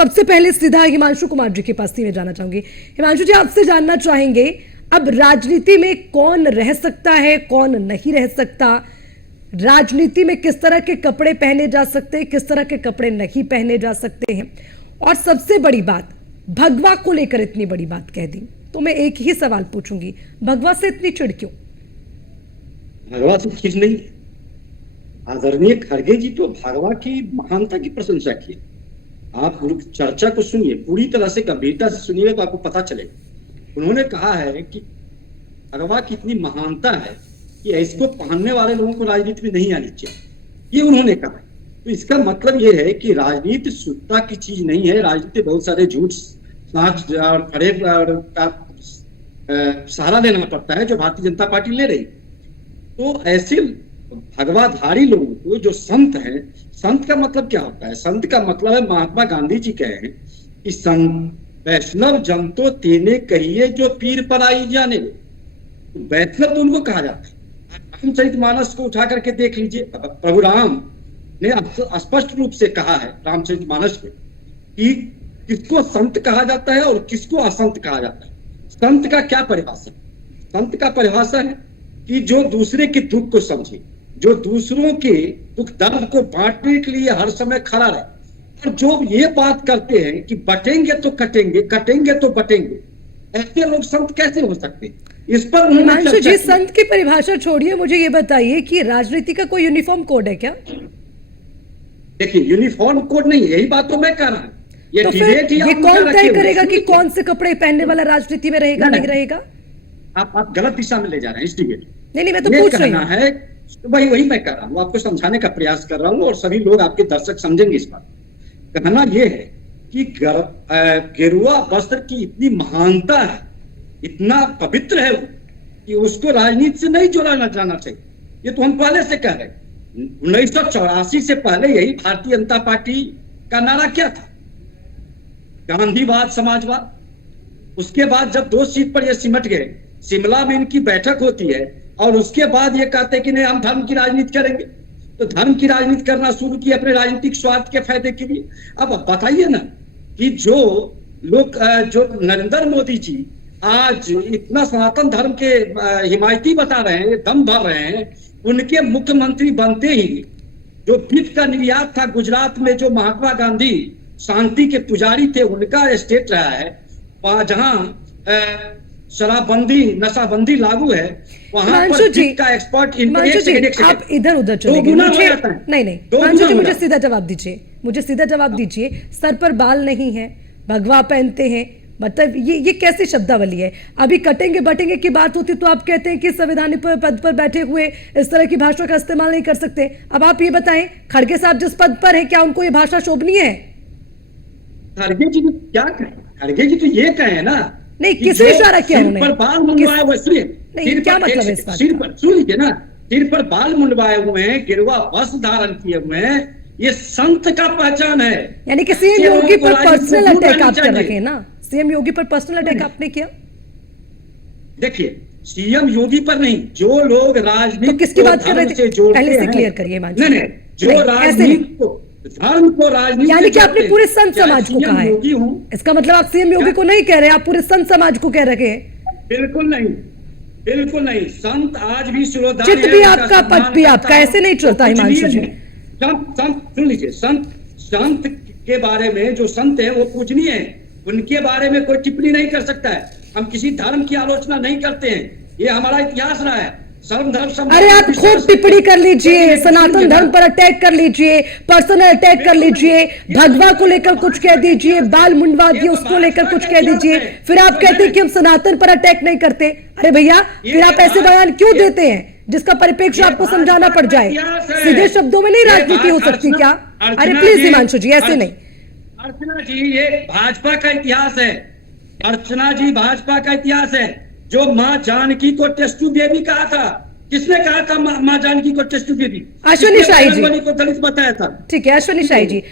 सबसे पहले सीधा हिमांशु कुमार जी के पास में जाना चाहूंगी। हिमांशु जी, आपसे जानना चाहेंगे, अब राजनीति में कौन रह सकता है, कौन नहीं रह सकता, राजनीति में किस तरह के कपड़े पहने जा सकते हैं, किस तरह के कपड़े नहीं पहने जा सकते हैं, और सबसे बड़ी बात, भगवा को लेकर इतनी बड़ी बात कह दी तो मैं एक ही सवाल पूछूंगी, भगवा से इतनी चिढ़ क्यों? भगवा से चिढ़ नहीं, आदरणीय खड़गे जी तो भगवा की महानता की प्रशंसा की। आप चर्चा को सुनिए, पूरी तरह से गंभीरता से सुनिए तो आपको पता चलेगा। उन्होंने कहा है कि भगवा की इतनी महानता है कि इसको पहनने वाले लोगों को राजनीति में नहीं आनी चाहिए, ये उन्होंने कहा। तो इसका मतलब ये है कि राजनीति शुद्धता की चीज नहीं है। राजनीति बहुत सारे झूठ साँच और फरेब का सहारा लेना पड़ता है, जो भारतीय जनता पार्टी ले रही। तो ऐसे भगवाधारी लोगों को जो संत हैं, संत का मतलब क्या होता है? संत का मतलब है, महात्मा गांधी जी कहे हैं कि संत वैष्णव जन तो तेने कहिए जो पीर पर आई जाने। तो वैष्णव तो उनको कहा जाता है। रामचरितमानस को उठा करके देख लीजिए, प्रभु राम ने स्पष्ट रूप से कहा है रामचरितमानस में कि किसको संत कहा जाता है और किसको असंत कहा जाता है। संत का क्या परिभाषा? संत का परिभाषा है कि जो दूसरे के दुख को समझे, जो दूसरों के दुख दर्द को बांटने के लिए हर समय खड़ा रहे, और जो ये बात करते हैं कि बटेंगे तो कटेंगे, कटेंगे तो बटेंगे, ऐसे लोग संत कैसे हो सकते हैं? इस पर हिमांशु जी, संत की परिभाषा छोड़िए, मुझे ये बताइए कि राजनीति का कोई यूनिफॉर्म कोड है क्या? देखिए, यूनिफॉर्म कोड नहीं, यही बात तो मैं कह रहा हूँ। ये तो फिर ये कौन तय करेगा कि कौन से कपड़े पहनने वाला राजनीति में रहेगा, नहीं रहेगा? आप गलत दिशा में ले जा रहे हैं इस डिबेट। नहीं, मैं तो पूछ रही हूँ। है वही मैं कर रहा हूँ, आपको समझाने का प्रयास कर रहा हूँ, और सभी लोग आपके दर्शक समझेंगे इस बात। कहना यह है कि गेरुआ वस्त्र की इतनी महानता है, इतना पवित्र है कि उसको राजनीति से नहीं जोड़ा जाना चाहिए। ये तो हम पहले से कह रहे हैं। 1984 से पहले यही भारतीय जनता पार्टी का नारा क्या था? गांधीवाद, समाजवाद। उसके बाद जब 2 सीट पर ये सिमट गए, शिमला में इनकी बैठक होती है, और उसके बाद ये कहते हैं कि नहीं, हम धर्म की राजनीति करेंगे। तो धर्म की राजनीति करना शुरू की अपने राजनीतिक स्वार्थ के फायदे के लिए। अब बताइए ना कि जो लोग, जो नरेंद्र मोदी जी आज इतना सनातन धर्म के हिमायती बता रहे हैं, दम भर रहे हैं, उनके मुख्यमंत्री बनते ही जो बीफ का निर्यात था गुजरात में, जो महात्मा गांधी शांति के पुजारी थे, उनका स्टेट रहा है, वहां जहां शराबबंदी, नशाबंदी लागू है, वहां पर बीफ का एक्सपोर्ट आप इधर उधर चले गए। नहीं, हिमांशु जी, मुझे सीधा जवाब दीजिए, मुझे सीधा जवाब दीजिए। सर पर बाल नहीं है, भगवा पहनते हैं, मतलब ये कैसी शब्दावली है? अभी कटेंगे बटेंगे की बात होती तो आप कहते हैं कि संवैधानिक पद पर बैठे हुए इस तरह की भाषा का इस्तेमाल नहीं कर सकते। अब आप ये बताएं, खड़गे साहब जिस पद पर है, क्या उनको ये भाषा शोभनीय है? खड़गे जी तो क्या कहें? खड़गे जी तो ये कहे ना, नहीं, किसने इशारा किया उन्होंने? सिर पर बाल मुंडवाए हुए, सुनिए, क्या मतलब है इस बात? सिर पर सुन लीजिए ना, सिर पर बाल मुंडवाए हुए हैं, गिरवा वस्त्र धारण किए हुए हैं, ये संत का पहचान है। यानी कि सीएम योगी पर पर्सनल अटैक आप कर रहे हैं ना? सीएम योगी पर पर्सनल अटैक आपने किया? देखिए, सीएम योगी पर नहीं, जो लोग राजनीति तो किसकी बात कर रहे थे? पहले से क्लियर करिए। नहीं, जो राजनीति को, धर्म को राजनीति, यानी कि आपने पूरे संत समाज को कहा है। इसका मतलब आप सीएम योगी को नहीं कह रहे, आप पूरे संत समाज को कह रहे हैं। बिल्कुल नहीं, बिल्कुल नहीं। संत आज भी श्रोता, चित्त भी आपका, पद भी आपका, ऐसे नहीं चलता हिमांशु जी। संत सुन लीजिए, संत के बारे में जो संत है वो पूजनीय है, उनके बारे में कोई टिप्पणी नहीं कर सकता है। हम किसी धर्म की आलोचना नहीं करते हैं, ये हमारा इतिहास रहा है। अरे आप खूब टिप्पणी कर लीजिए, सनातन धर्म पर अटैक कर लीजिए, पर्सनल अटैक कर लीजिए, भगवा को लेकर कुछ कह दीजिए, बाल मुंडवा दिए उसको लेकर कुछ कह दीजिए, फिर आप कहते हैं कि हम सनातन पर अटैक नहीं करते। अरे भैया, फिर आप ऐसे बयान क्यों देते हैं जिसका परिप्रेक्ष्य आपको समझाना पड़ जाए? सीधे शब्दों में नहीं राजनीति हो सकती क्या? अरे प्लीज हिमांशु जी, ऐसे नहीं। अर्चना जी, ये भाजपा का इतिहास है। अर्चना जी, भाजपा का इतिहास है। जो माँ जानकी को टेस्टू बेबी कहा था, किसने कहा था माँ जानकी को टेस्टू बेबी? अश्विनी शाही जी को दलित बताया था। ठीक है, अश्विनी शाही जी।